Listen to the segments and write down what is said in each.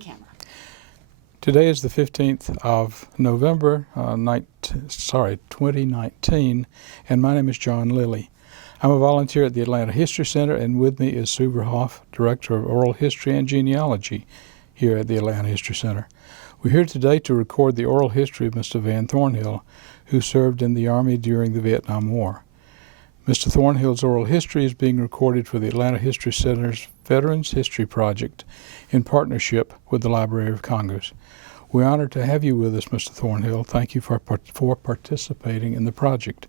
Camera. Today is the 15th of November, 2019, and my name is John Lilly. I'm a volunteer at the Atlanta History Center, and with me is Sue Verhoff, Director of Oral History and Genealogy here at the Atlanta History Center. We're here today to record the oral history of Mr. Van Thornhill, who served in the Army during the Vietnam War. Mr. Thornhill's oral history is being recorded for the Atlanta History Center's Veterans History Project in partnership with the Library of Congress. We're honored to have you with us, Mr. Thornhill. Thank you for participating in the project.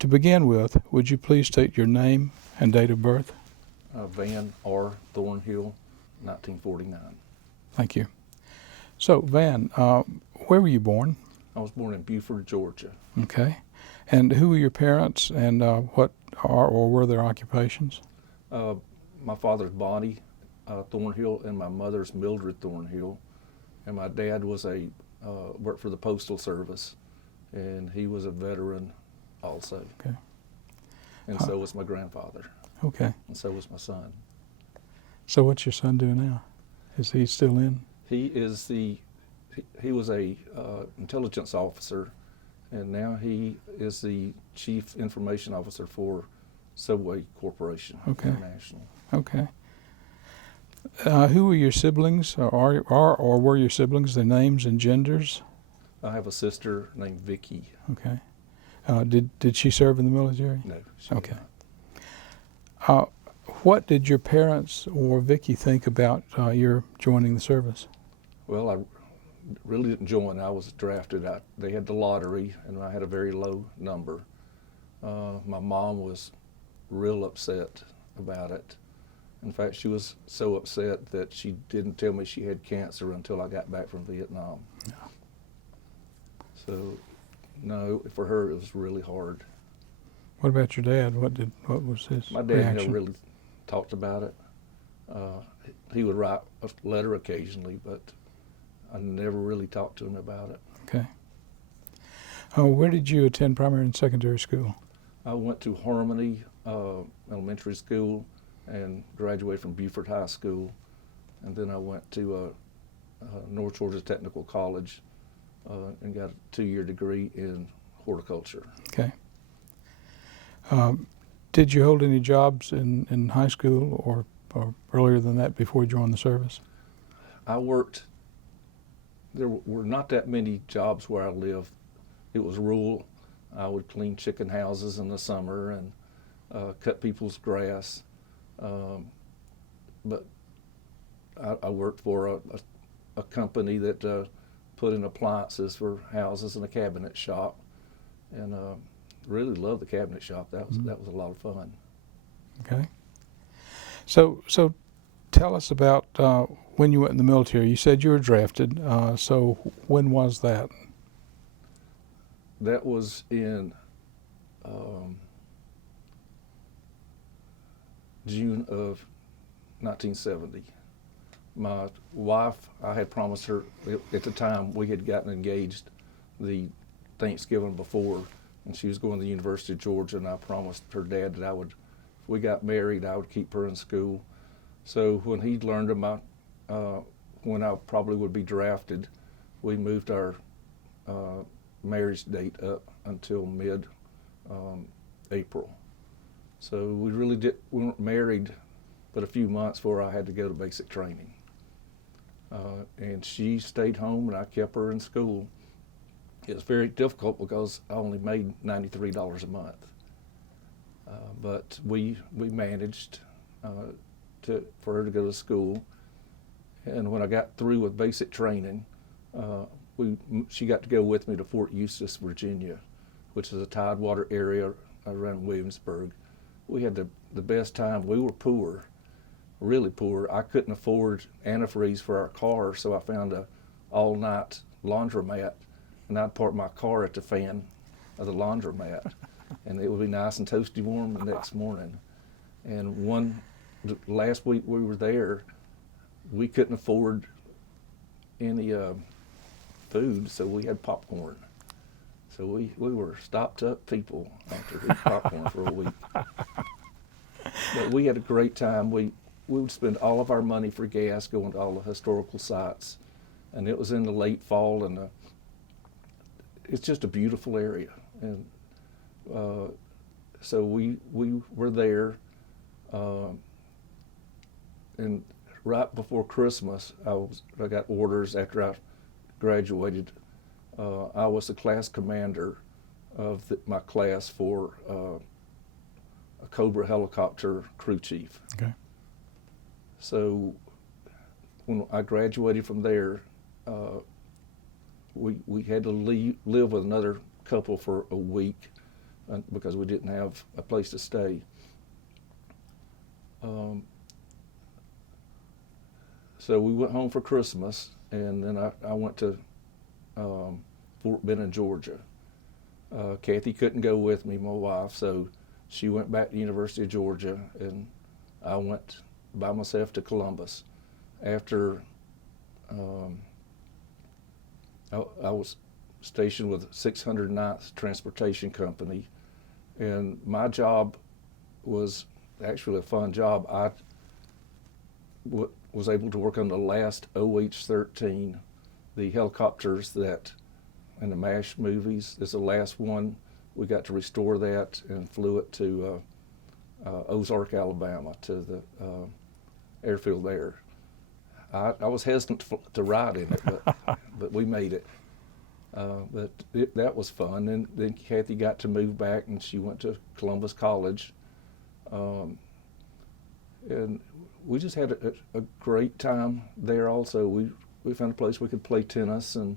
To begin with, would you please state your name and date of birth? Van R. Thornhill, 1949. Thank you. So, Van, where were you born? I was born in Beaufort, Georgia. Okay. And who were your parents, and what are or were their occupations? My father's Bonnie Thornhill, and my mother's Mildred Thornhill. And my dad was worked for the Postal Service, and he was a veteran also. Okay. And so was my grandfather. Okay. And so was my son. So what's your son doing now? Is he still in? He was a intelligence officer, and now he is the Chief Information Officer for Subway Corporation International. Okay. Who were your siblings, or were your siblings, their names and genders? I have a sister named Vicky. Okay. Did she serve in the military? No, she Okay. did not. What did your parents or Vicky think about your joining the service? Well, I really didn't join. I was drafted. They had the lottery, and I had a very low number. My mom was real upset about it. In fact, she was so upset that she didn't tell me she had cancer until I got back from Vietnam. Yeah. So, no, for her it was really hard. What about your dad? What was his My dad reaction? never really talked about it. He would write a letter occasionally, but I never really talked to him about it. Okay. Where did you attend primary and secondary school? I went to Harmony Elementary School and graduated from Beaufort High School, and then I went to North Georgia Technical College and got a 2-year degree in horticulture. Okay. Did you hold any jobs in high school or earlier than that before you joined the service? I worked. There were not that many jobs where I lived. It was rural. I would clean chicken houses in the summer and cut people's grass. But I worked for a company that put in appliances for houses and a cabinet shop, and really loved the cabinet shop. That was a lot of fun. Okay. So tell us about when you went in the military. You said you were drafted. So when was that? That was in June of 1970. My wife, I had promised her, at the time we had gotten engaged the Thanksgiving before, and she was going to the University of Georgia, and I promised her dad that if we got married, I would keep her in school. So when he learned about when I probably would be drafted, we moved our marriage date up until mid-April. So we weren't married but a few months before I had to go to basic training. And she stayed home and I kept her in school. It was very difficult because I only made $93 a month. But we managed for her to go to school. And when I got through with basic training, she got to go with me to Fort Eustis, Virginia, which is a tidewater area around Williamsburg. We had the best time. We were poor, really poor. I couldn't afford antifreeze for our car, so I found a all-night laundromat, and I'd park my car at the fan of the laundromat, and it would be nice and toasty warm the next morning. And last week we were there, we couldn't afford any food, so we had popcorn. So we were stopped up people after eating popcorn for a week. But we had a great time. We we would spend all of our money for gas going to all the historical sites, and it was in the late fall, and it's just a beautiful area. And so we were there, and right before Christmas, I got orders after I graduated. I was the class commander of my class for a Cobra helicopter crew chief. Okay. So when I graduated from there, we had to live with another couple for a week because we didn't have a place to stay. So we went home for Christmas, and then I went to Fort Benning, Georgia. Kathy couldn't go with me, my wife, so she went back to the University of Georgia, and I went by myself to Columbus. After I was stationed with 609th Transportation Company, and my job was actually a fun job. I was able to work on the last OH-13, the helicopters that in the MASH movies is the last one. We got to restore that and flew it to Ozark, Alabama, to the airfield there. I was hesitant to ride in it, but we made it. That was fun. And then Kathy got to move back, and she went to Columbus College. And we just had a great time there also. We found a place we could play tennis, and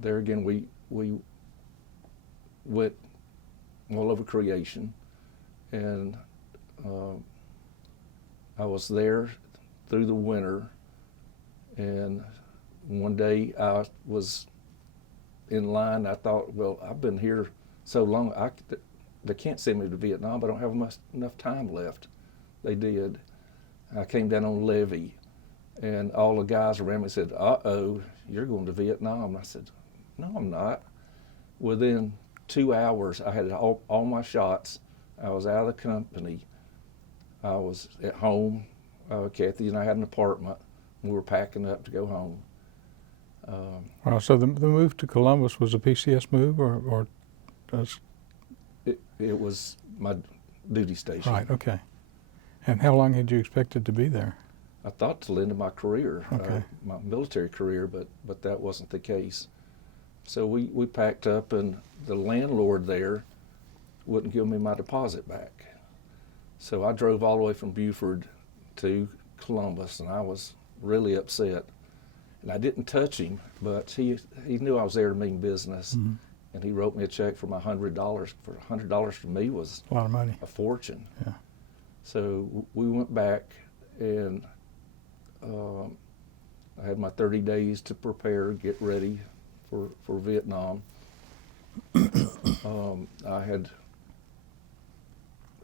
there again we went all over creation. And I was there through the winter, and one day I was in line. I thought, well, I've been here so long, they can't send me to Vietnam. I don't have enough time left. They did. I came down on levee, and all the guys around me said, uh-oh, you're going to Vietnam. I said, no, I'm not. Within 2 hours, I had all my shots. I was out of the company. I was at home. Kathy and I had an apartment. We were packing up to go home. Wow, so the move to Columbus was a PCS move, or it was my duty station. Right, okay. And how long had you expected to be there? I thought till the end of my career, okay. My military career, but that wasn't the case. So we packed up, and the landlord there wouldn't give me my deposit back. So I drove all the way from Beaufort to Columbus, and I was really upset. And I didn't touch him, but he knew I was there to mean business. Mm-hmm. And he wrote me a check for my $100. For $100 for me was a lot of money, a fortune. Yeah. So we went back, and I had my 30 days to prepare, get ready for Vietnam. I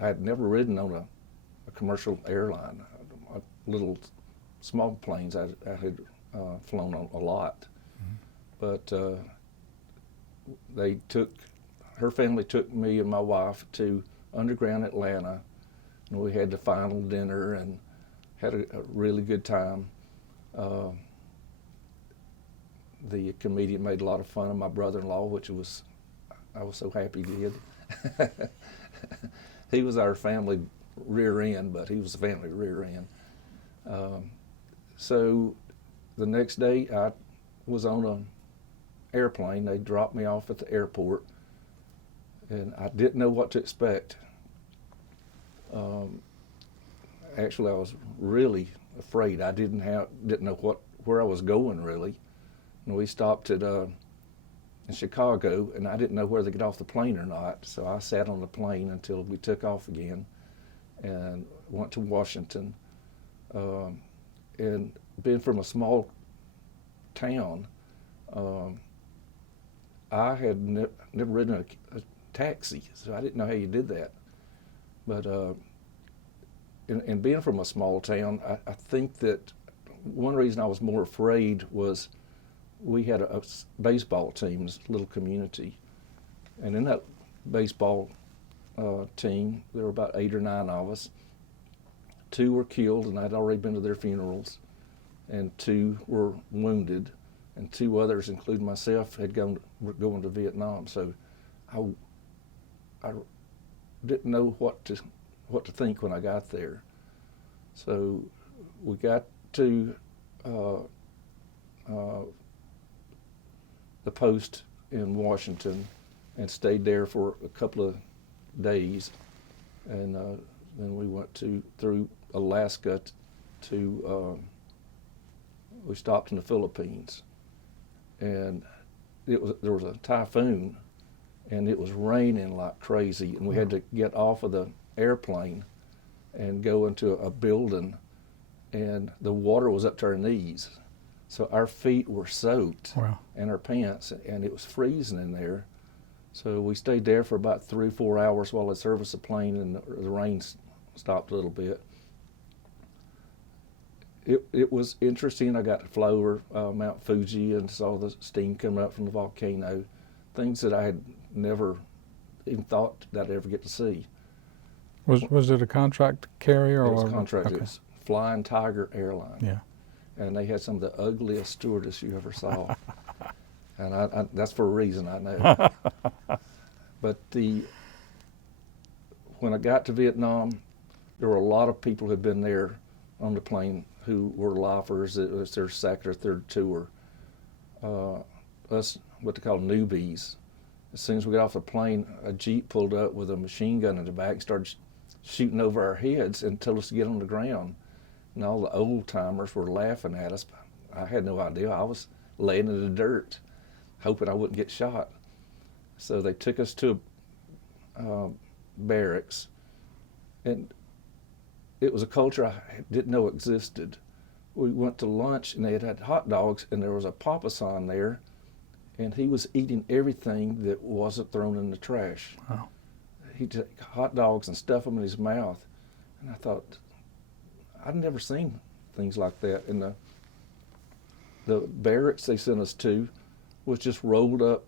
had never ridden on a commercial airline. Little small planes I had flown on a lot, but her family took me and my wife to underground Atlanta, and we had the final dinner and had a really good time. The comedian made a lot of fun of my brother-in-law, which I was so happy he did. He was our family rear end, but he was the family rear end. So the next day I was on an airplane. They dropped me off at the airport, and I didn't know what to expect. Actually, I was really afraid. I didn't know where I was going really. And we stopped at in Chicago, and I didn't know whether to get off the plane or not. So I sat on the plane until we took off again, and went to Washington. And being from a small town, I had never ridden a taxi, so I didn't know how you did that. But and being from a small town, I think that one reason I was more afraid was we had a baseball team, this little community, and in that baseball team, there were about 8 or 9 of us. 2 were killed, and I'd already been to their funerals, and 2 were wounded, and 2 others, including myself, were going to Vietnam. So I didn't know what to think when I got there. So we got to the post in Washington and stayed there for a couple of days, and then we went through Alaska we stopped in the Philippines, and there was a typhoon, and it was raining like crazy, and we had to get off of the airplane and go into a building, and the water was up to our knees. So our feet were soaked. Wow. And our pants, and it was freezing in there. So we stayed there for about 3 or 4 hours while they serviced the plane, and the rain stopped a little bit. It was interesting. I got to fly over Mount Fuji and saw the steam coming up from the volcano, things that I had never even thought that I'd ever get to see. Was it a contract carrier? It was or contracted. Okay. It was Flying Tiger Airline. Yeah. And they had some of the ugliest stewardess you ever saw. And I that's for a reason, I know. But when I got to Vietnam, there were a lot of people who'd been there on the plane who were lifers. It was their second or third tour. Us, what they call newbies. As soon as we got off the plane, a Jeep pulled up with a machine gun in the back and started shooting over our heads and told us to get on the ground. And all the old timers were laughing at us. I had no idea. I was laying in the dirt, hoping I wouldn't get shot. So they took us to barracks, and it was a culture I didn't know existed. We went to lunch, and they had hot dogs, and there was a papasan there, and he was eating everything that wasn't thrown in the trash. Wow. He'd take hot dogs and stuff them in his mouth, and I thought, I'd never seen things like that. And the barracks they sent us to was just rolled up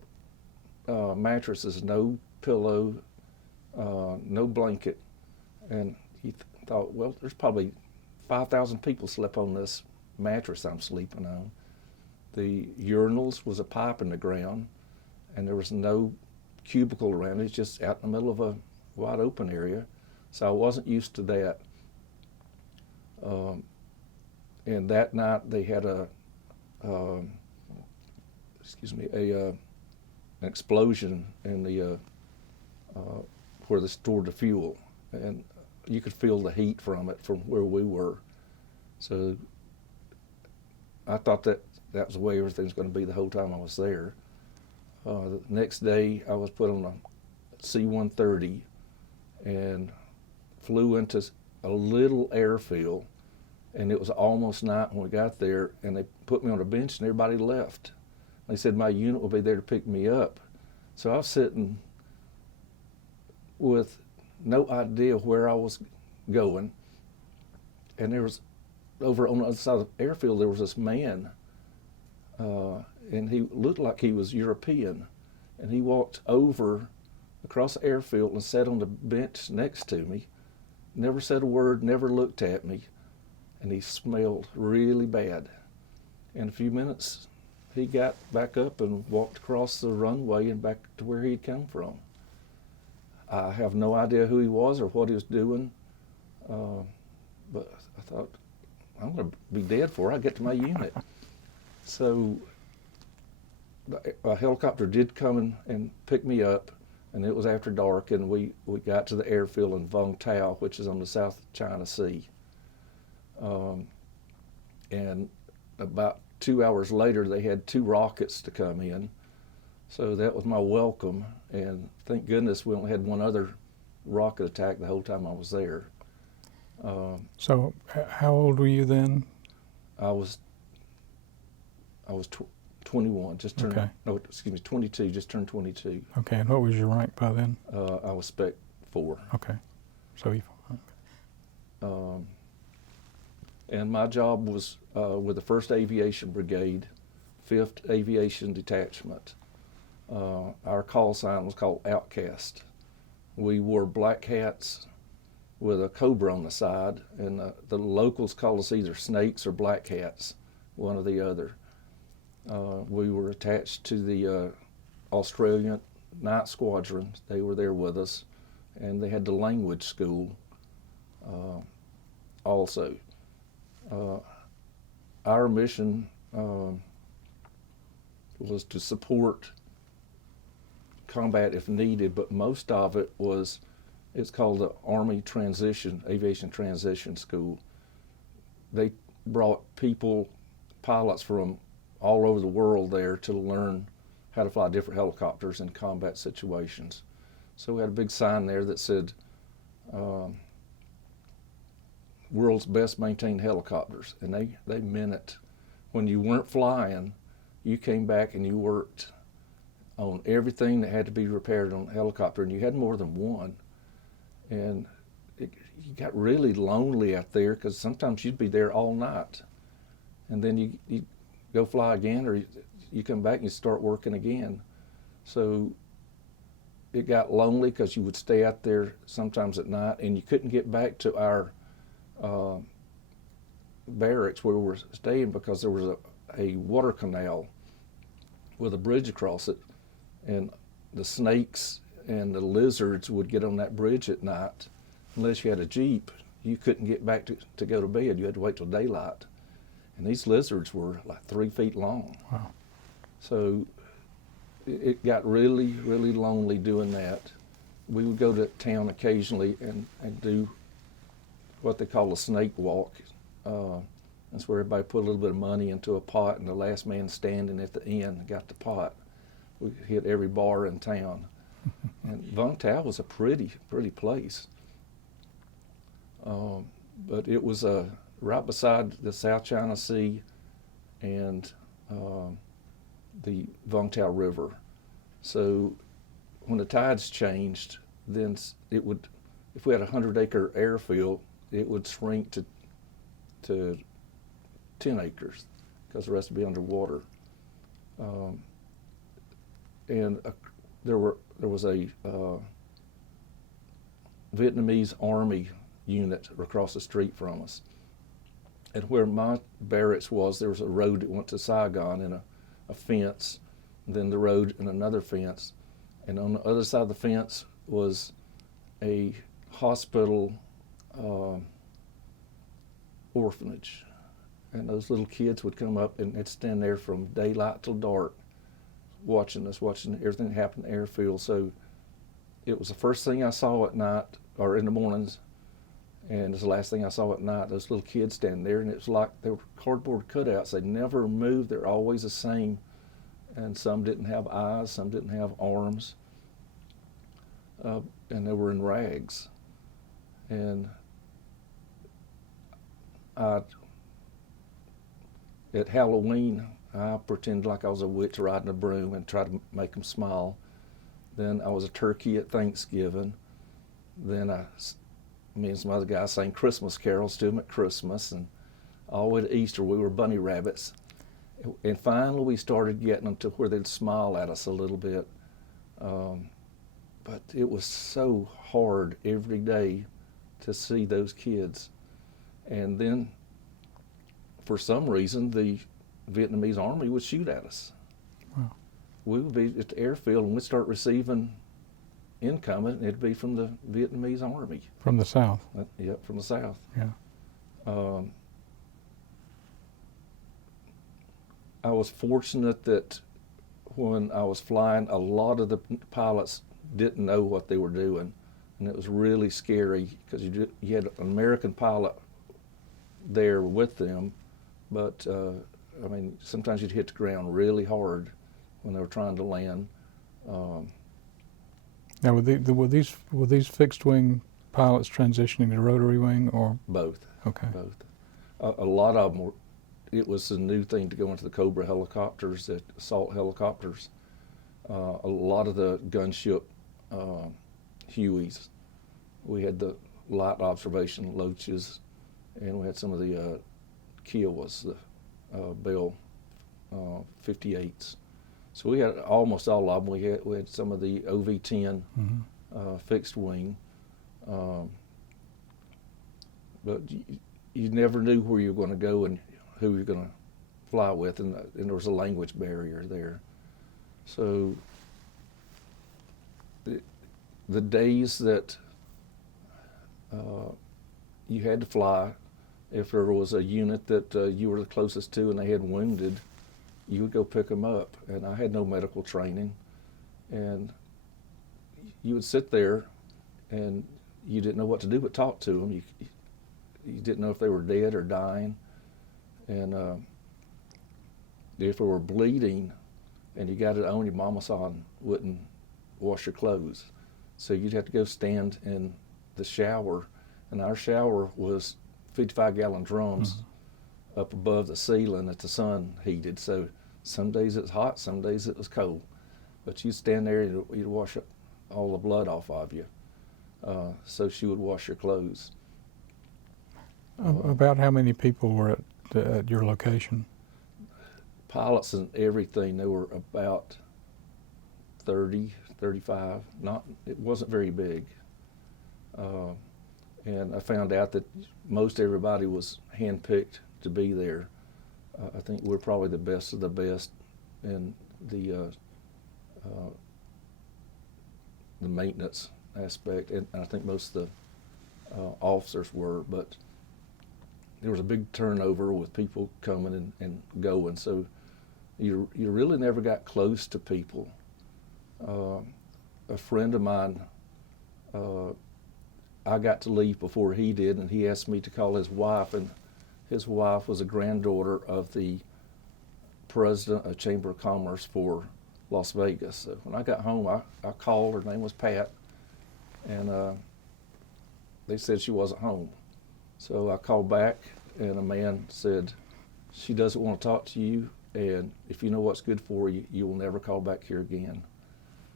mattresses, no pillow, no blanket. And he thought, well, there's probably 5,000 people slept on this mattress I'm sleeping on. The urinals was a pipe in the ground, and there was no cubicle around it. It's just out in the middle of a wide open area. So I wasn't used to that. And that night they had an explosion in the where they stored the fuel, and you could feel the heat from it from where we were. So I thought that was the way everything was going to be the whole time I was there. The next day I was put on a C-130 and flew into a little airfield, and it was almost night when we got there, and they put me on a bench and everybody left. They said my unit will be there to pick me up. So I was sitting with no idea where I was going, and there was, over on the other side of the airfield, there was this man, and he looked like he was European, and he walked over across the airfield and sat on the bench next to me, never said a word, never looked at me, and he smelled really bad. In a few minutes, he got back up and walked across the runway and back to where he'd come from. I have no idea who he was or what he was doing, but I thought, I'm going to be dead before I get to my unit. So a helicopter did come and pick me up, and it was after dark, and we got to the airfield in Vung Tau, which is on the South China Sea. And about 2 hours later, they had 2 rockets to come in. So that was my welcome, and thank goodness we only had one other rocket attack the whole time I was there. So how old were you then? I was 21, just turned, Okay. no, excuse me, 22, just turned 22. Okay, and what was your rank by then? I was Spec 4. Okay, so you, And my job was with the 1st Aviation Brigade, 5th Aviation Detachment. Our call sign was called Outcast. We wore black hats with a cobra on the side, and the locals called us either snakes or black cats, one or the other. We were attached to the Australian Night Squadron. They were there with us, and they had the language school also. Our mission was to support combat if needed, but most of it was, it's called the Army Aviation Transition School. They brought pilots from all over the world there to learn how to fly different helicopters in combat situations. So we had a big sign there that said, world's best maintained helicopters, and they meant it. When you weren't flying, you came back and you worked on everything that had to be repaired on a helicopter, and you had more than one. And you got really lonely out there, because sometimes you'd be there all night, and then you go fly again, or you come back and you start working again. So it got lonely because you would stay out there sometimes at night, and you couldn't get back to our barracks where we were staying, because there was a water canal with a bridge across it, and the snakes and the lizards would get on that bridge at night. Unless you had a Jeep, you couldn't get back to go to bed. You had to wait till daylight. And these lizards were like 3 feet long. Wow. So it got really, really lonely doing that. We would go to town occasionally and do what they call a snake walk. That's where everybody put a little bit of money into a pot, and the last man standing at the end got the pot. We hit every bar in town. And Vung Tau was a pretty place. But it was right beside the South China Sea and the Vung Tau River. So when the tides changed, then it would, if we had a 100-acre airfield, it would shrink to 10 acres, because the rest would be underwater. And there was a Vietnamese Army unit across the street from us. And where my barracks was, there was a road that went to Saigon, and a fence, and then the road and another fence. And on the other side of the fence was a hospital orphanage. And those little kids would come up and they'd stand there from daylight till dark, watching us, watching everything happen in the airfield. So it was the first thing I saw at night, or in the mornings, and it was the last thing I saw at night. Those little kids standing there, and it was like they were cardboard cutouts. They never moved. They're always the same. And some didn't have eyes, some didn't have arms, and they were in rags. And at Halloween, I pretended like I was a witch riding a broom and tried to make them smile. Then I was a turkey at Thanksgiving. Then me and some other guys sang Christmas carols to them at Christmas, and all the way to Easter we were bunny rabbits. And finally we started getting them to where they'd smile at us a little bit. But it was so hard every day to see those kids. And then for some reason the Vietnamese Army would shoot at us. Wow. We would be at the airfield and we'd start receiving incoming, and it'd be from the Vietnamese Army. From the South? Yep, from the South. Yeah. I was fortunate that when I was flying, a lot of the pilots didn't know what they were doing, and it was really scary because you had an American pilot there with them, but I mean, sometimes you'd hit the ground really hard when they were trying to land. Now, were these fixed wing pilots transitioning to rotary wing, or both? Okay. Both. A lot of them were. It was a new thing to go into the Cobra helicopters, the assault helicopters. A lot of the gunship Hueys. We had the light observation Loaches, and we had some of the Kiowas, the Bell 58s. So we had almost all of them. We had some of the OV-10 fixed wing. but you never knew where you were going to go and who you were going to fly with, and there was a language barrier there. So the days that you had to fly, if there was a unit that you were the closest to and they had wounded, you would go pick them up. And I had no medical training, and you would sit there and you didn't know what to do but talk to them. You didn't know if they were dead or dying, and if they were bleeding and you got it on, your mama wouldn't wash your clothes. So you'd have to go stand in the shower, and our shower was 55-gallon drums up above the ceiling that the sun heated. So some days it was hot, some days it was cold. But you'd stand there and you'd wash all the blood off of you. So she would wash your clothes. About how many people were at your location? Pilots and everything, there were about 30, 35. It wasn't very big. And I found out that most everybody was handpicked to be there. I think we're probably the best of the best in the maintenance aspect, and I think most of the officers were, but there was a big turnover with people coming and going, so you really never got close to people. A friend of mine, I got to leave before he did, and he asked me to call his wife, and his wife was a granddaughter of the president of Chamber of Commerce for Las Vegas. So when I got home, I called, her name was Pat, and they said she wasn't home. So I called back, and a man said, she doesn't want to talk to you, and if you know what's good for you, you will never call back here again.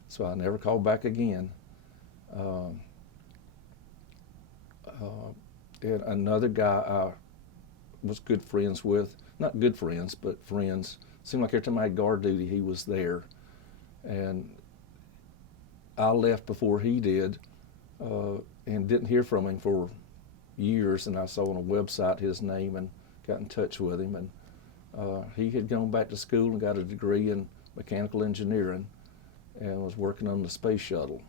So I never called back again. And another guy I was good friends with, not good friends, but friends. Seemed like every time I had guard duty, he was there. And I left before he did, and didn't hear from him for years, and I saw on a website his name and got in touch with him, and he had gone back to school and got a degree in mechanical engineering and was working on the space shuttle.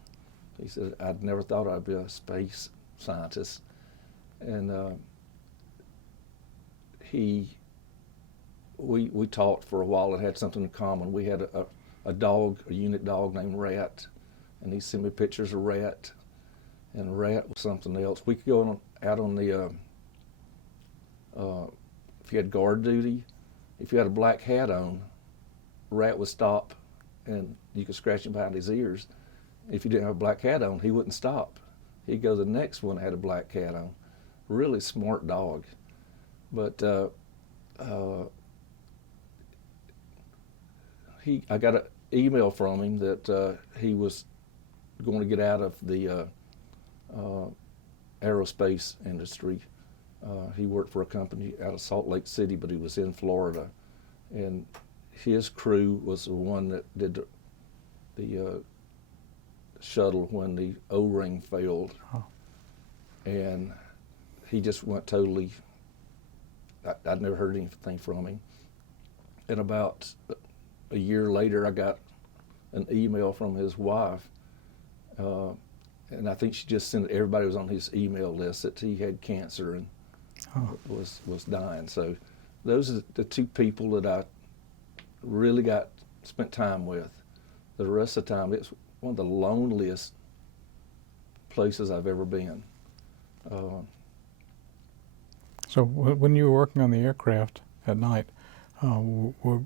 He said, I'd never thought I'd be a space scientist. And we talked for a while and had something in common. We had a dog, a unit dog named Rat, and he sent me pictures of Rat, and Rat was something else. We could go out on the, if you had guard duty, if you had a black hat on, Rat would stop and you could scratch him behind his ears. If you didn't have a black hat on, he wouldn't stop. He'd go to the next one that had a black hat on. Really smart dog. But I got an email from him that he was going to get out of the aerospace industry. He worked for a company out of Salt Lake City, but he was in Florida. And his crew was the one that did the shuttle when the O-ring failed. Oh. And he just went totally, I'd never heard anything from him. And about a year later, I got an email from his wife, and I think she just sent everybody was on his email list that he had cancer and was dying. So those are the two people that I really spent time with. The rest of the time, it's one of the loneliest places I've ever been. So when you were working on the aircraft at night, were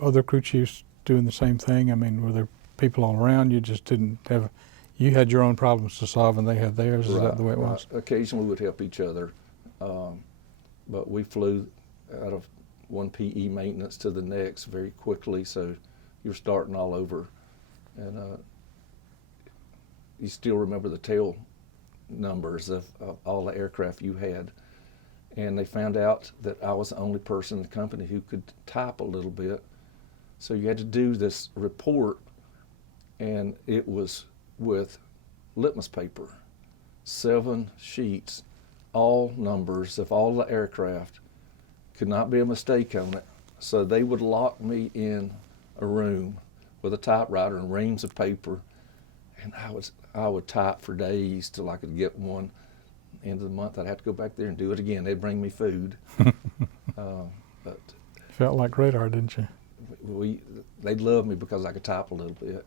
other crew chiefs doing the same thing? I mean, were there people all around? You just didn't have, you had your own problems to solve and they had theirs? Is that the way it was? Occasionally we would help each other, but we flew out of one PE maintenance to the next very quickly, so you're starting all over. And you still remember the tail numbers of all the aircraft you had. And they found out that I was the only person in the company who could type a little bit. So you had to do this report, and it was with litmus paper, 7 sheets all numbers of all the aircraft. Could not be a mistake on it. So they would lock me in a room with a typewriter and reams of paper, and I would type for days till I could get one. End of the month, I'd have to go back there and do it again. They'd bring me food. But Felt like radar, didn't you? they'd love me because I could type a little bit.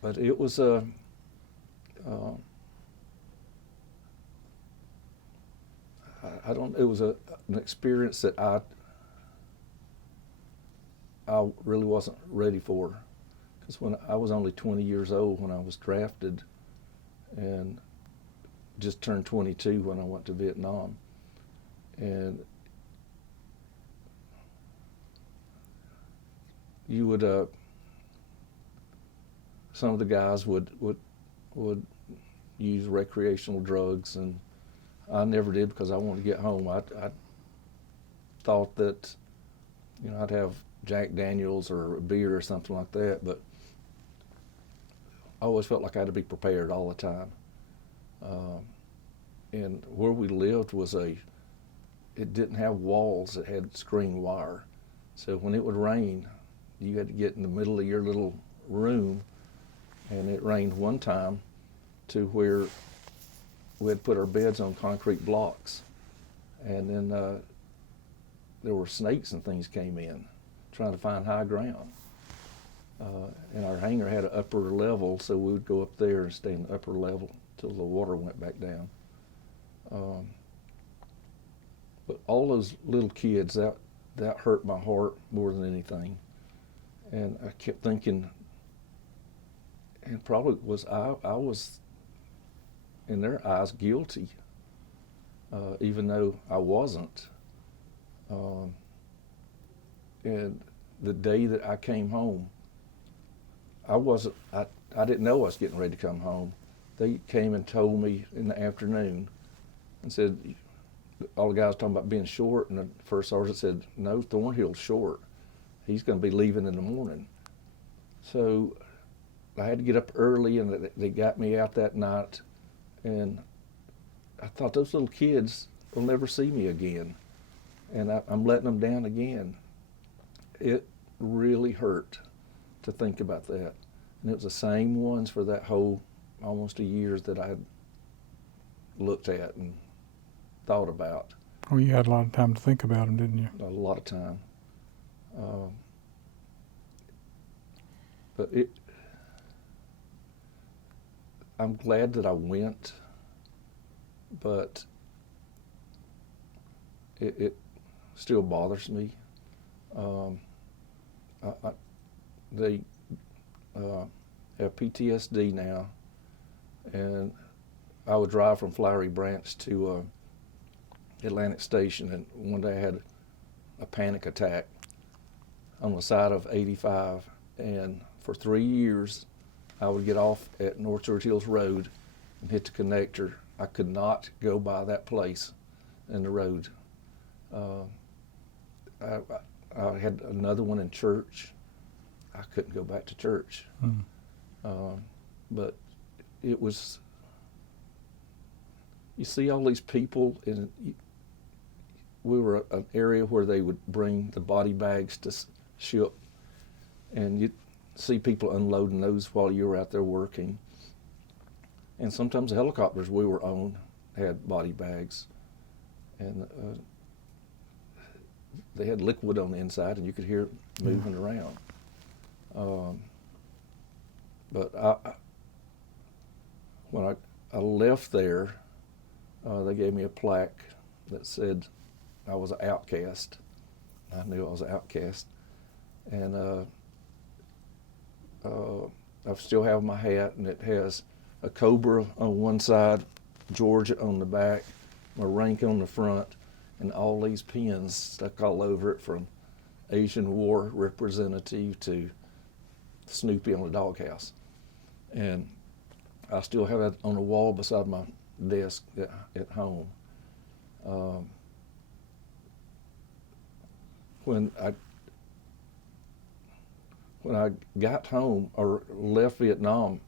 But it was it was an experience that I really wasn't ready for, because when I was only 20 years old when I was drafted, and just turned 22 when I went to Vietnam, and you would some of the guys would use recreational drugs, and I never did because I wanted to get home. I thought that, you know, I'd have Jack Daniels or a beer or something like that, but I always felt like I had to be prepared all the time. And where we lived was it didn't have walls, it had screen wire. So when it would rain, you had to get in the middle of your little room, and it rained one time to where we had put our beds on concrete blocks, and then there were snakes and things came in trying to find high ground. And our hangar had an upper level, so we would go up there and stay in the upper level till the water went back down. But all those little kids, that hurt my heart more than anything. And I kept thinking, and probably I was in their eyes guilty, even though I wasn't. And the day that I came home, I didn't know I was getting ready to come home. They came and told me in the afternoon and said, all the guys talking about being short, and the first sergeant said, no, Thornhill's short. He's going to be leaving in the morning. So I had to get up early, and they got me out that night, and I thought, those little kids will never see me again, and I'm letting them down again. It really hurt to think about that. And it was the same ones for that whole almost a year that I had looked at and thought about. Well, you had a lot of time to think about them, didn't you? A lot of time. But I'm glad that I went, but it still bothers me. They have PTSD now, and I would drive from Flowery Branch to Atlantic Station, and one day I had a panic attack on the side of 85, and for 3 years I would get off at North George Hills Road and hit the connector. I could not go by that place in the road. I had another one in church. I couldn't go back to church. But it was, you see all these people, and we were an area where they would bring the body bags to ship, and you'd see people unloading those while you were out there working. And sometimes the helicopters we were on had body bags, and they had liquid on the inside, and you could hear it moving around. But when I left there, they gave me a plaque that said I was an outcast. I knew I was an outcast. And I still have my hat, and it has a cobra on one side, Georgia on the back, my rank on the front, and all these pins stuck all over it, from Asian War representative to Snoopy on the doghouse. And I still have that on the wall beside my desk at home. When I got home or left Vietnam,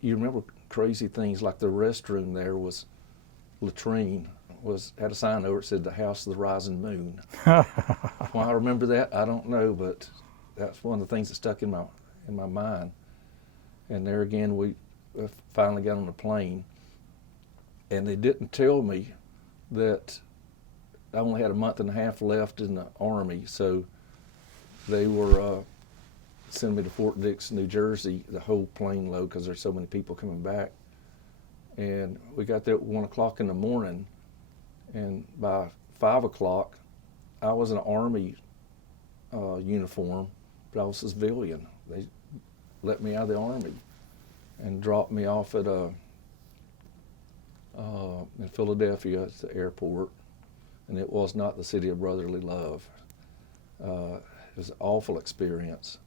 you remember crazy things, like the restroom there was latrine, had a sign over it said the house of the rising moon. Why I remember that, I don't know, but that's one of the things that stuck in my mind. And there again, we finally got on the plane, and they didn't tell me that I only had a month and a half left in the Army, so they were sending me to Fort Dix, New Jersey, the whole plane load, because there's so many people coming back. And we got there at 1 o'clock in the morning, and by 5 o'clock, I was in an Army uniform, but I was a civilian. They let me out of the Army and dropped me off at in Philadelphia at the airport, and it was not the city of brotherly love. It was an awful experience,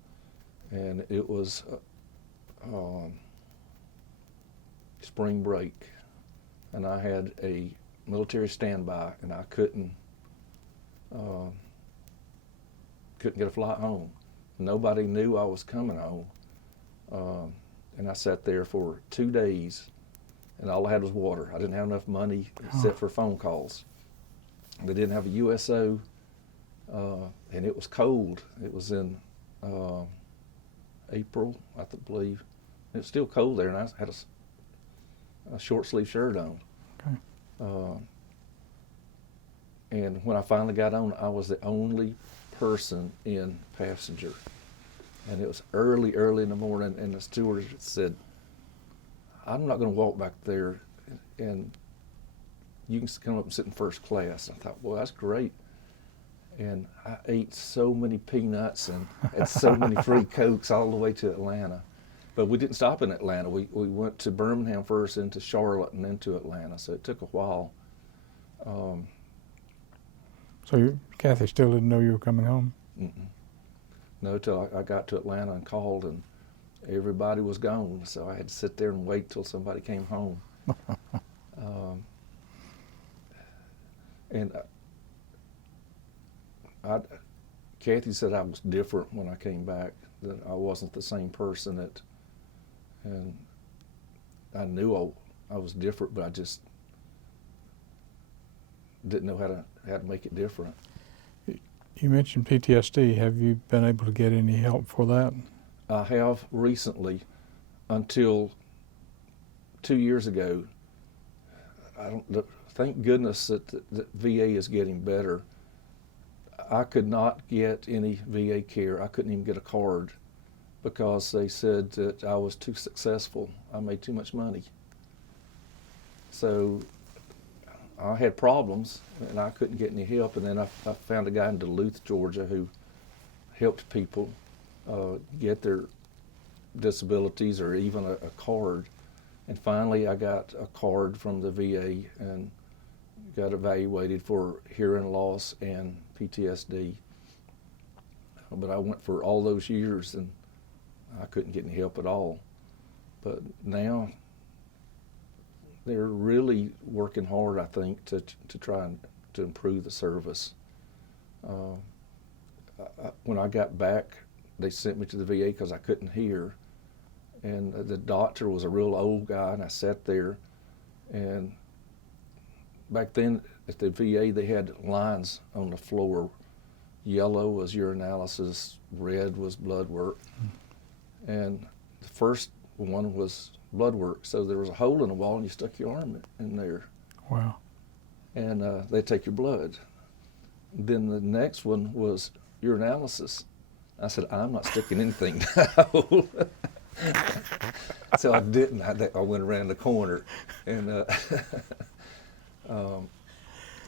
and it was spring break, and I had a military standby, and I couldn't get a flight home. Nobody knew I was coming home, and I sat there for 2 days, and all I had was water. I didn't have enough money except for phone calls. They didn't have a USO, and it was cold. It was in April, I believe. It was still cold there, and I had a short sleeve shirt on. Okay. And when I finally got on, I was the only person in passenger. And it was early in the morning, and the steward said, I'm not going to walk back there, and you can come up and sit in first class. I thought, well, that's great. And I ate so many peanuts and had so many free Cokes all the way to Atlanta. But we didn't stop in Atlanta. We went to Birmingham first, into Charlotte, and then to Atlanta. So it took a while. So Kathy still didn't know you were coming home? Mm-mm. No, till I got to Atlanta and called, and everybody was gone. So I had to sit there and wait till somebody came home. And Kathy said I was different when I came back, that I wasn't the same person, and I knew I was different, but I just didn't know how to make it different. You mentioned PTSD. Have you been able to get any help for that? I have recently, until 2 years ago. Thank goodness that the VA is getting better. I could not get any VA care. I couldn't even get a card because they said that I was too successful. I made too much money. So I had problems, and I couldn't get any help. And then I found a guy in Duluth, Georgia, who helped people get their disabilities or even a card. And finally, I got a card from the VA and got evaluated for hearing loss and PTSD. But I went for all those years, and I couldn't get any help at all. But now they're really working hard, I think, to try and to improve the service. When I got back, they sent me to the VA because I couldn't hear. And the doctor was a real old guy, and I sat there. And back then at the VA, they had lines on the floor. Yellow was urinalysis, red was blood work. And the first one was blood work. So there was a hole in the wall, and you stuck your arm in there. Wow. And they take your blood. Then the next one was urinalysis. I said, I'm not sticking anything in that hole. So I didn't. I went around the corner, and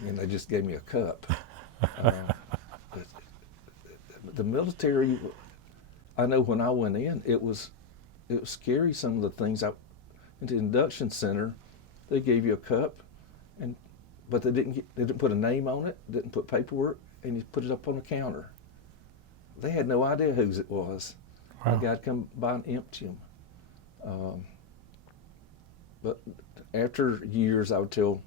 they just gave me a cup. But the military, I know when I went in, it was scary. Some of the things in the induction center, they gave you a cup, but they didn't put a name on it, didn't put paperwork, and you put it up on the counter. They had no idea whose it was. Wow. A guy'd come by and empty them. But after years, I would tell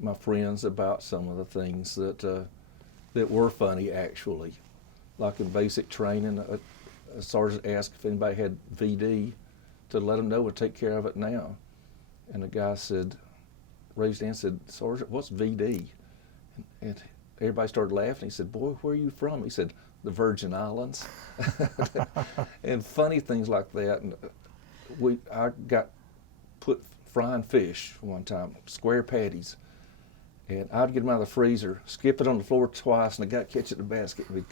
my friends about some of the things that were funny, actually. Like in basic training, a sergeant asked if anybody had VD to let them know and take care of it now. And the guy said, raised his hand and said, Sergeant, what's VD? And everybody started laughing. He said, boy, where are you from? He said, the Virgin Islands. And funny things like that. And I got put frying fish one time, square patties. And I'd get them out of the freezer, skip it on the floor twice, and the guy catch it in the basket. We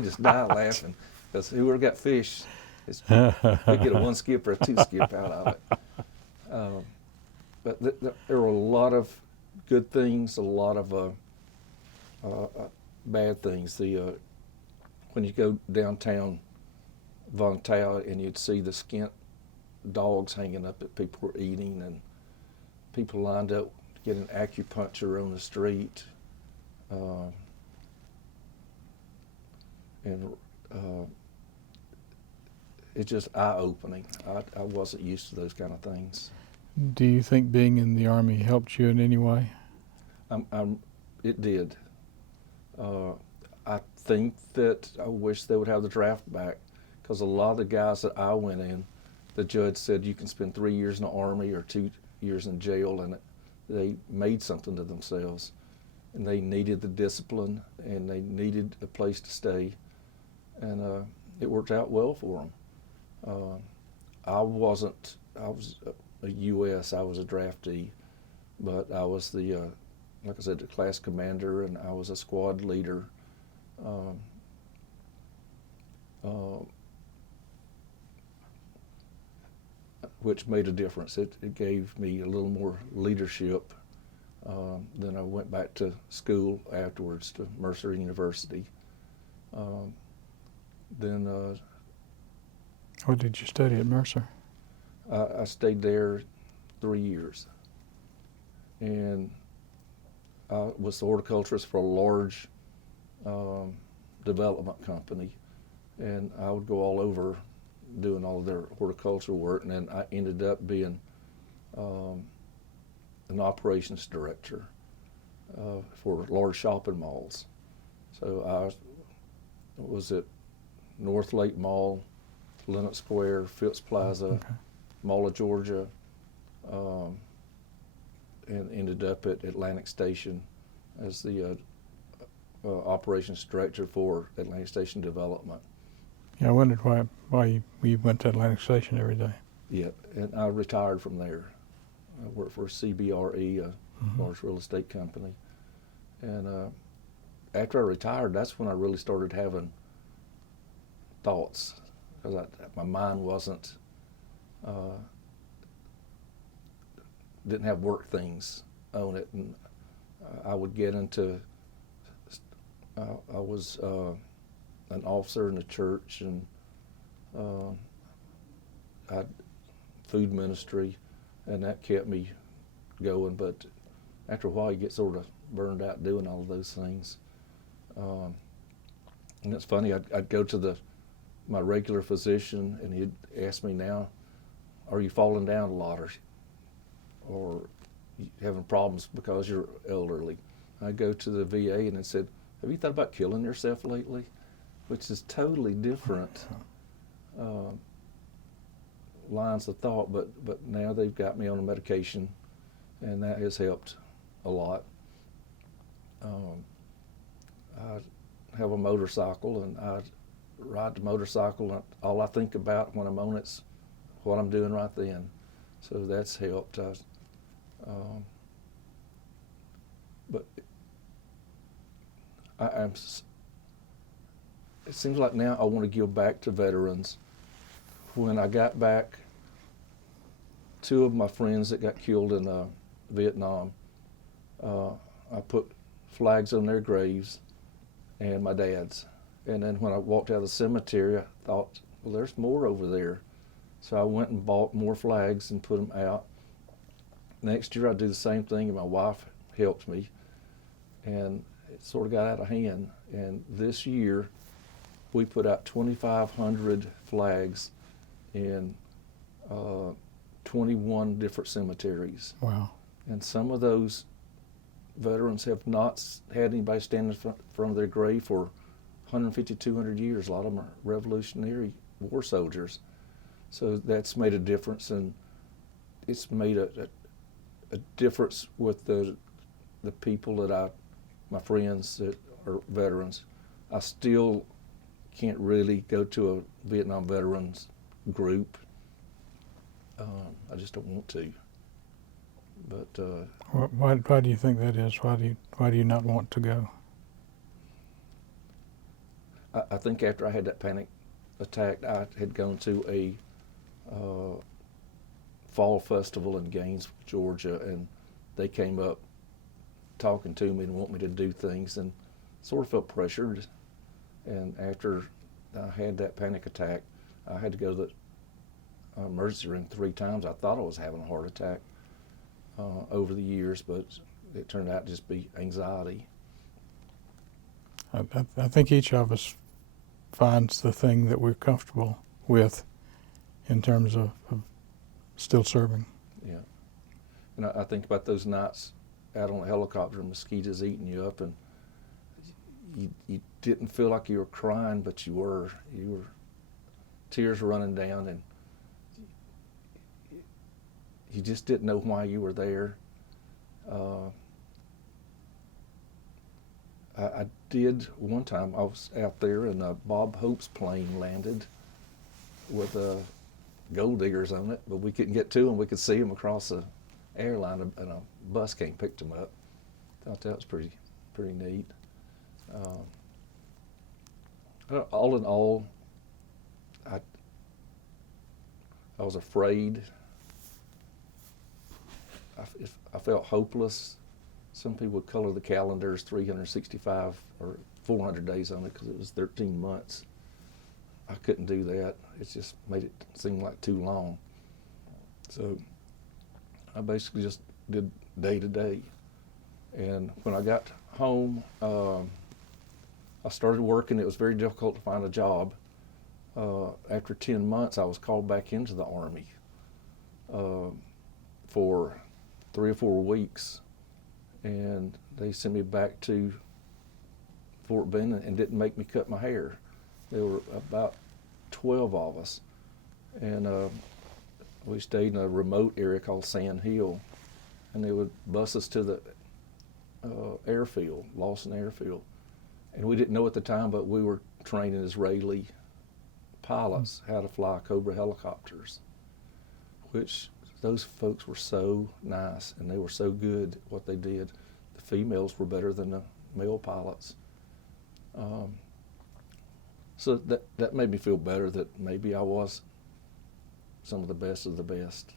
just die laughing, because whoever got fish, we get a one skip or a two skip out of it. But there were a lot of good things, a lot of bad things. When you go downtown Vung Tau and you'd see the skint dogs hanging up that people were eating, and people lined up to get an acupuncture on the street. It's just eye-opening. I wasn't used to those kind of things. Do you think being in the Army helped you in any way? It did. I think that I wish they would have the draft back, because a lot of the guys that I went in, the judge said you can spend 3 years in the Army or 2 years in jail, and they made something to themselves. And they needed the discipline, and they needed a place to stay. And it worked out well for them. I was a U.S., I was a draftee, but I was like I said, the class commander, and I was a squad leader. Which made a difference. It gave me a little more leadership. Then I went back to school afterwards to Mercer University. What did you study at Mercer? I stayed there 3 years, and I was the horticulturist for a large development company, and I would go all over doing all of their horticultural work, and then I ended up being an operations director for large shopping malls. So I was at North Lake Mall, Lenox Square, Phipps Plaza, Okay. Mall of Georgia, and ended up at Atlantic Station as the operations director for Atlantic Station Development. Yeah, I wondered why you went to Atlantic Station every day. Yeah, and I retired from there. I worked for CBRE, a large real estate company. And after I retired, that's when I really started having thoughts, because my mind wasn't, didn't have work things on it. And I would get into, I was an officer in the church, and I had food ministry, and that kept me going. But after a while, you get sort of burned out doing all of those things. And it's funny, I'd go to my regular physician, and he'd ask me now, are you falling down a lot, or you having problems because you're elderly? I'd go to the VA, and it said, have you thought about killing yourself lately? Which is totally different lines of thought, but now they've got me on a medication, and that has helped a lot. I have a motorcycle, and I ride the motorcycle, and all I think about when I'm on it's what I'm doing right then. So that's helped. But it seems like now I want to give back to veterans. When I got back, 2 of my friends that got killed in Vietnam, I put flags on their graves, and my dad's. And then when I walked out of the cemetery, I thought, well, there's more over there. So I went and bought more flags and put them out. Next year I'd do the same thing, and my wife helped me. And it sort of got out of hand. And this year we put out 2,500 flags in 21 different cemeteries. Wow. And some of those veterans have not had anybody stand in front of their grave for 150, 200 years. A lot of them are Revolutionary War soldiers. So that's made a difference, and it's made a difference with the people that my friends that are veterans. I still can't really go to a Vietnam veterans group. I just don't want to. But why do you think that is? Why do you not want to go? I think after I had that panic attack, I had gone to a fall festival in Gainesville, Georgia, and they came up talking to me and want me to do things, and sort of felt pressured. And after I had that panic attack, I had to go to the emergency room 3 times. I thought I was having a heart attack over the years, but it turned out to just be anxiety. I think each of us finds the thing that we're comfortable with in terms of still serving. Yeah. And I think about those nights out on a helicopter, mosquitoes eating you up, and you didn't feel like you were crying, but you were. Tears were running down, and you just didn't know why you were there. I did one time. I was out there, and Bob Hope's plane landed with gold diggers on it, but we couldn't get to them. We could see them across the airline, and a bus came and picked them up. Thought that was pretty neat. All in all, I was afraid. I felt hopeless. Some people would color the calendars 365 or 400 days on it because it was 13 months. I couldn't do that. It just made it seem like too long. So I basically just did day to day. And when I got home, I started working. It was very difficult to find a job. After 10 months, I was called back into the Army for 3 or 4 weeks. And they sent me back to Fort Benning and didn't make me cut my hair. There were about 12 of us. And we stayed in a remote area called Sand Hill. And they would bus us to the airfield, Lawson Airfield. And we didn't know at the time, but we were training Israeli pilots how to fly Cobra helicopters, which those folks were so nice, and they were so good at what they did. The females were better than the male pilots. So that made me feel better that maybe I was some of the best of the best.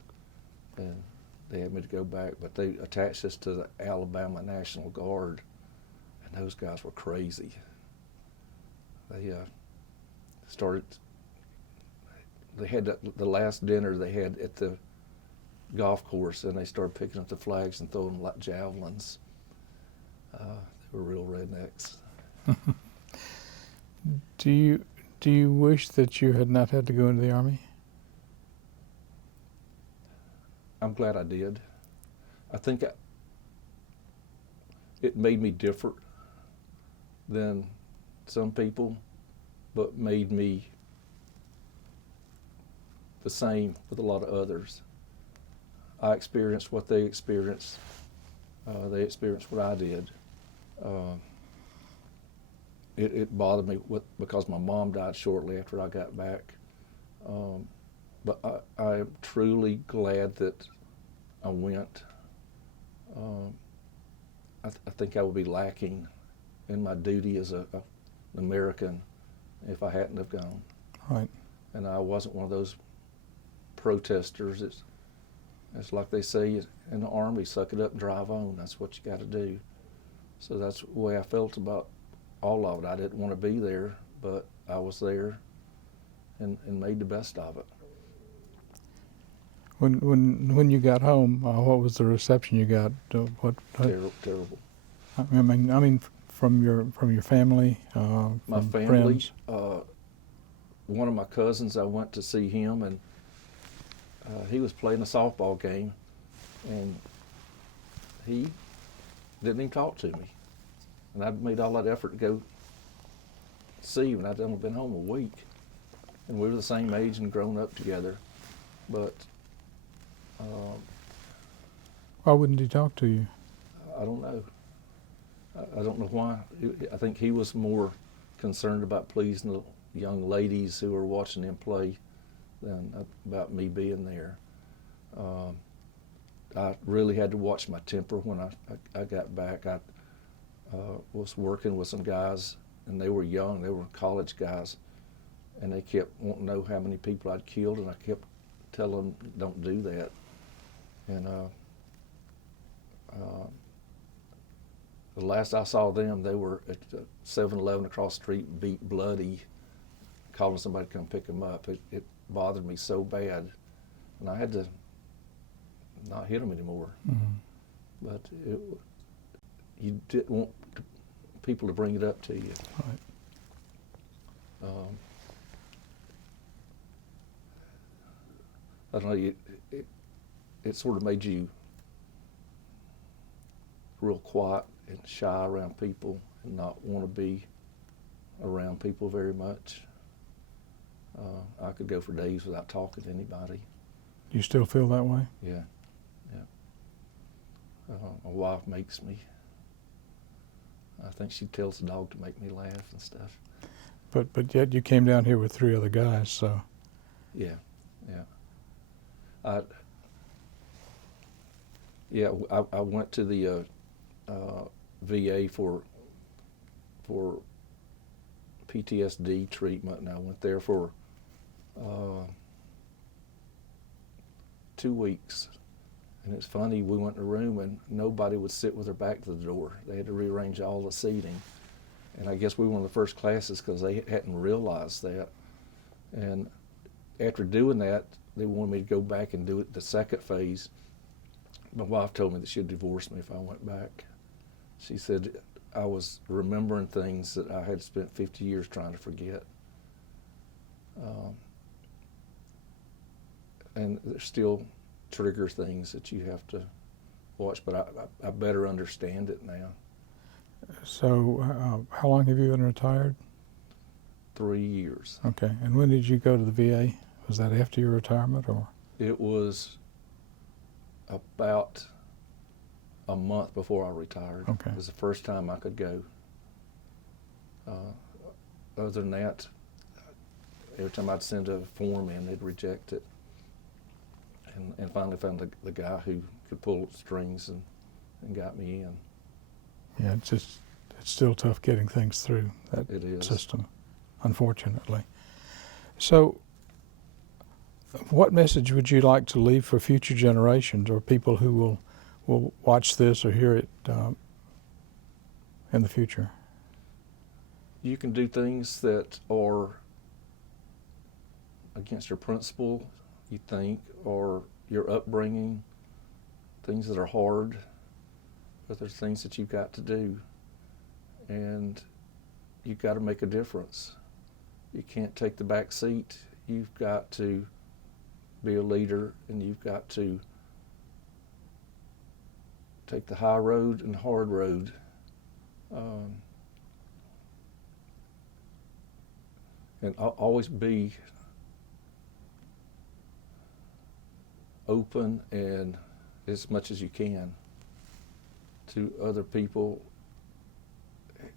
And they had me to go back, but they attached us to the Alabama National Guard, and those guys were crazy. They had the last dinner they had at the golf course, and they started picking up the flags and throwing them like javelins. They were real rednecks. Do you wish that you had not had to go into the Army? I'm glad I did. I think it made me different than some people, but made me the same with a lot of others. I experienced what they experienced. They experienced what I did. It bothered me because my mom died shortly after I got back. But I am truly glad that I went. I think I would be lacking in my duty as an American if I hadn't have gone. Right. And I wasn't one of those protesters. It's like they say in the Army, suck it up and drive on. That's what you got to do. So that's the way I felt about all of it. I didn't want to be there, but I was there and made the best of it. When you got home, what was the reception you got? Terrible. I mean, from your family, My from family. friends. One of my cousins, I went to see him, and he was playing a softball game, and he didn't even talk to me. And I made all that effort to go see him, and I'd only been home a week. and we were the same age and grown up together. But Why wouldn't he talk to you? I don't know. I don't know why. I think he was more concerned about pleasing the young ladies who were watching him play than about me being there. I really had to watch my temper when I got back. I was working with some guys, and they were young. They were college guys, and they kept wanting to know how many people I'd killed, and I kept telling them, don't do that. And the last I saw them, they were at 7-Eleven across the street, beat bloody, calling somebody to come pick them up. It bothered me so bad, and I had to not hit them anymore. Mm-hmm. But you didn't want people to bring it up to you. Right. I don't know, it sort of made you real quiet and shy around people and not want to be around people very much. I could go for days without talking to anybody. You still feel that way? Yeah. My wife makes me. I think she tells the dog to make me laugh and stuff. But yet you came down here with 3 other guys, so. Yeah. I went to the VA for PTSD treatment, and I went there for 2 weeks. And it's funny, we went in a room and nobody would sit with their back to the door. They had to rearrange all the seating. And I guess we were one of the first classes because they hadn't realized that. And after doing that, they wanted me to go back and do it the second phase. My wife told me that she'd divorce me if I went back. She said I was remembering things that I had spent 50 years trying to forget. And there's still trigger things that you have to watch, but I better understand it now. So how long have you been retired? 3 years. Okay, and when did you go to the VA? Was that after your retirement, or? It was about a month before I retired. Okay. It was the first time I could go. Other than that, every time I'd send a form in, they'd reject it. And finally found the guy who could pull strings and got me in. Yeah, it's still tough getting things through that It is. system, unfortunately. So what message would you like to leave for future generations or people who will watch this or hear it in the future? You can do things that are against your principle, you think, or your upbringing, things that are hard, but there's things that you've got to do, and you've got to make a difference. You can't take the back seat. You've got to be a leader, and you've got to take the high road and hard road. And always be open and as much as you can to other people,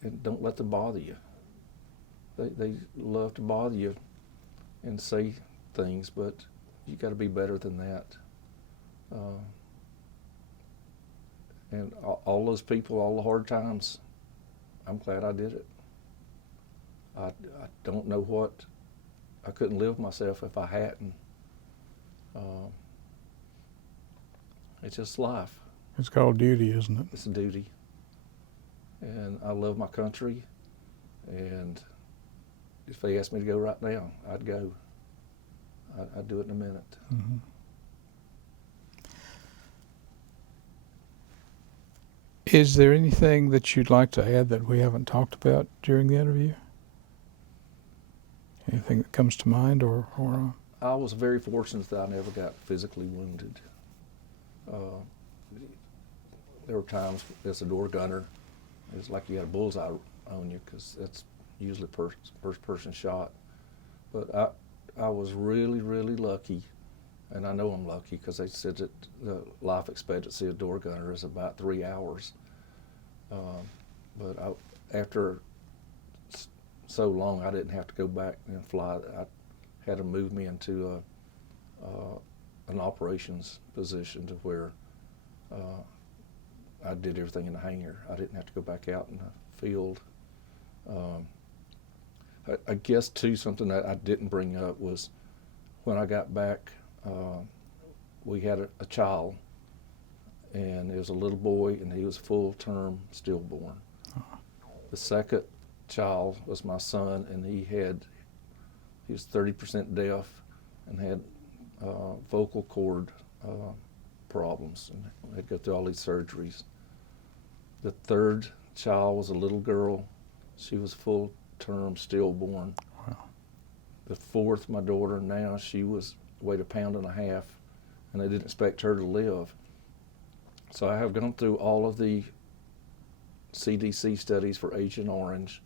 and don't let them bother you. They love to bother you and say things, but you got to be better than that. And all those people, all the hard times, I'm glad I did it. I don't know what, I couldn't live myself if I hadn't. It's just life. It's called duty, isn't it? It's a duty. And I love my country, and if they asked me to go right now, I'd go. I'd do it in a minute. Mm-hmm. Is there anything that you'd like to add that we haven't talked about during the interview? Anything that comes to mind, or I was very fortunate that I never got physically wounded. There were times as a door gunner, it was like you had a bullseye on you because that's usually first person shot. But I was really, really lucky, and I know I'm lucky because they said that the life expectancy of door gunner is about 3 hours. But after so long, I didn't have to go back and fly. I had to move me into an operations position to where I did everything in the hangar. I didn't have to go back out in the field. I guess too, something that I didn't bring up was when I got back, we had a child, and it was a little boy, and he was full-term stillborn. The second child was my son, and he was 30% deaf and had vocal cord problems, and had to go through all these surgeries. The third child was a little girl. She was full-term stillborn. Wow. The fourth, my daughter now, she weighed 1.5 pounds, and they didn't expect her to live. So I have gone through all of the CDC studies for Agent Orange.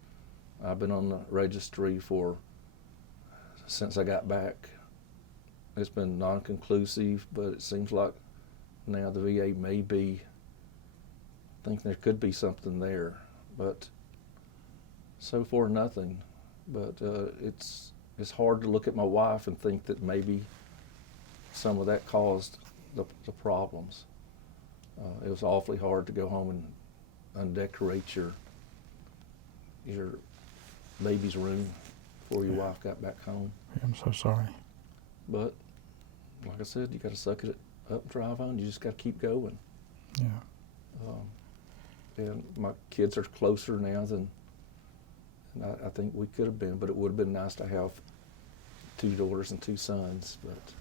I've been on the registry since I got back. It's been non-conclusive, but it seems like now the VA may be thinking there could be something there, but so far nothing. But it's hard to look at my wife and think that maybe some of that caused the problems. It was awfully hard to go home and undecorate your baby's room before your wife got back home. I'm so sorry. But like I said, you got to suck it up and drive on. You just got to keep going. Yeah. And my kids are closer now than I think we could have been, but it would have been nice to have 2 daughters and 2 sons. But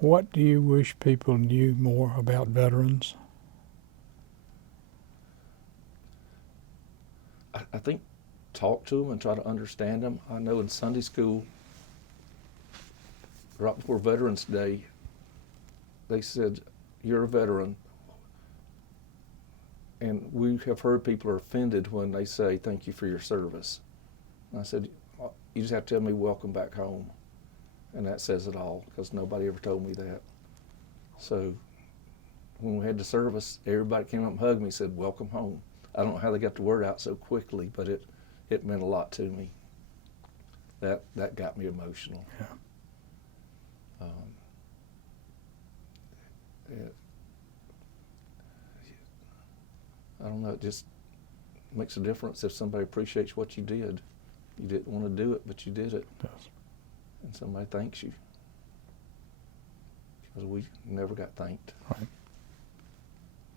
what do you wish people knew more about veterans? I think talk to them and try to understand them. I know in Sunday school, right before Veterans Day, they said, "You're a veteran." And we have heard people are offended when they say, "Thank you for your service." And I said, "You just have to tell me welcome back home." And that says it all, because nobody ever told me that. So when we had the service, everybody came up and hugged me and said, "Welcome home." I don't know how they got the word out so quickly, but it meant a lot to me. That got me emotional. Yeah. I don't know, it just makes a difference if somebody appreciates what you did. You didn't want to do it, but you did it. It does. And somebody thanks you. Because we never got thanked. Right.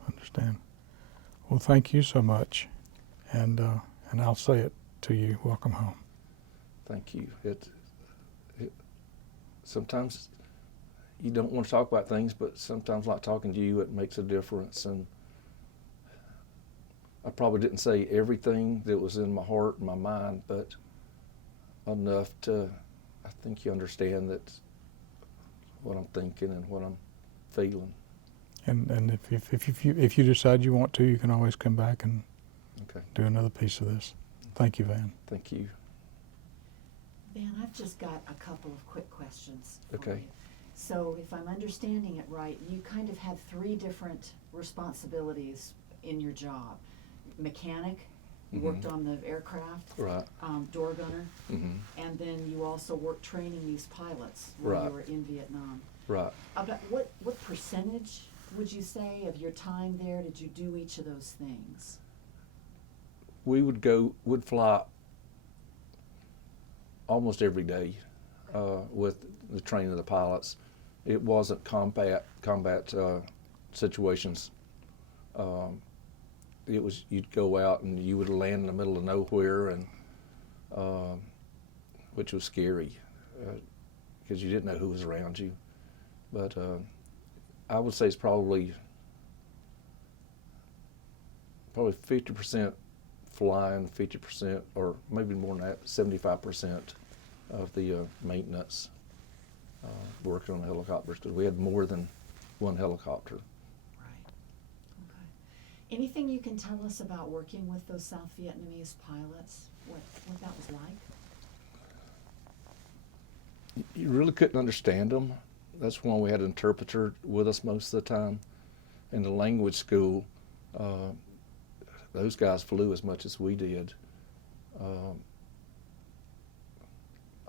Understand. Well, thank you so much, and I'll say it to you. Welcome home. Thank you. Sometimes you don't want to talk about things, but sometimes, like talking to you, it makes a difference. And I probably didn't say everything that was in my heart and my mind, but enough to, I think you understand that what I'm thinking and what I'm feeling. And if you decide you want to, you can always come back and Okay. do another piece of this. Thank you, Van. Thank you. Van, I've just got a couple of quick questions for Okay. you. So if I'm understanding it right, you kind of had 3 different responsibilities in your job. Mechanic, you worked on the aircraft, Right. door gunner, Mm-hmm. and then you also worked training these pilots when Right. you were in Vietnam. Right. About what percentage would you say of your time there did you do each of those things? We would fly almost every day with the training of the pilots. It wasn't combat situations. It was, you'd go out and you would land in the middle of nowhere, and which was scary because you didn't know who was around you. But I would say it's probably 50% flying, 50%, or maybe more than that, 75% of the maintenance working on the helicopters, because we had more than one helicopter. Right. Okay. Anything you can tell us about working with those South Vietnamese pilots? What that was like? you really couldn't understand them. That's why we had an interpreter with us most of the time. In the language school, those guys flew as much as we did.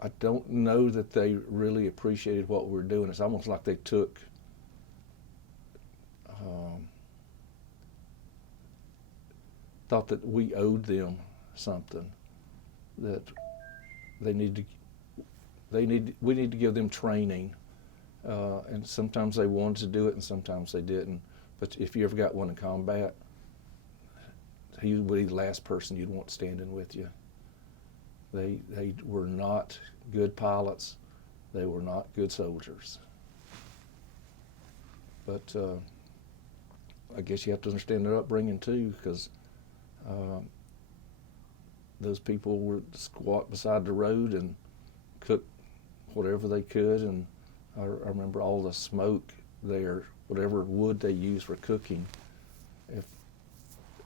I don't know that they really appreciated what we were doing. It's almost like they took thought that we owed them something, that we need to give them training, and sometimes they wanted to do it and sometimes they didn't. But if you ever got one in combat, he would be the last person you'd want standing with you. They were not good pilots. They were not good soldiers. But I guess you have to understand their upbringing too, because those people would squat beside the road and cook whatever they could. And I remember all the smoke there, whatever wood they used for cooking. If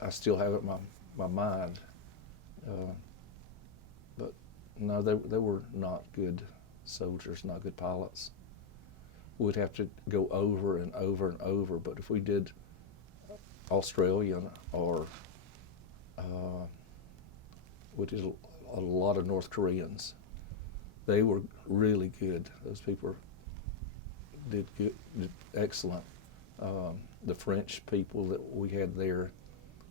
I still have it in my mind. But no, they were not good soldiers, not good pilots. We'd have to go over and over and over. But if we did Australian or we did a lot of North Koreans, they were really good. Those people did good, did excellent. The French people that we had there,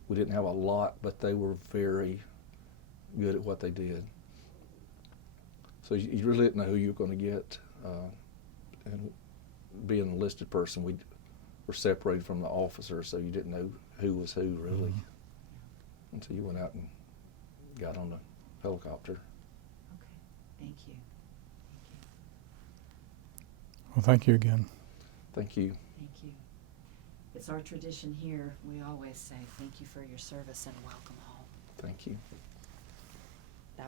we didn't have a lot, but they were very good at what they did. So you really didn't know who you were going to get. And being an enlisted person, we were separated from the officers, so you didn't know who was who, really, until you went out and got on the helicopter. Okay, thank you. Well, thank you again. Thank you. Thank you. It's our tradition here. We always say thank you for your service and welcome home. Thank you.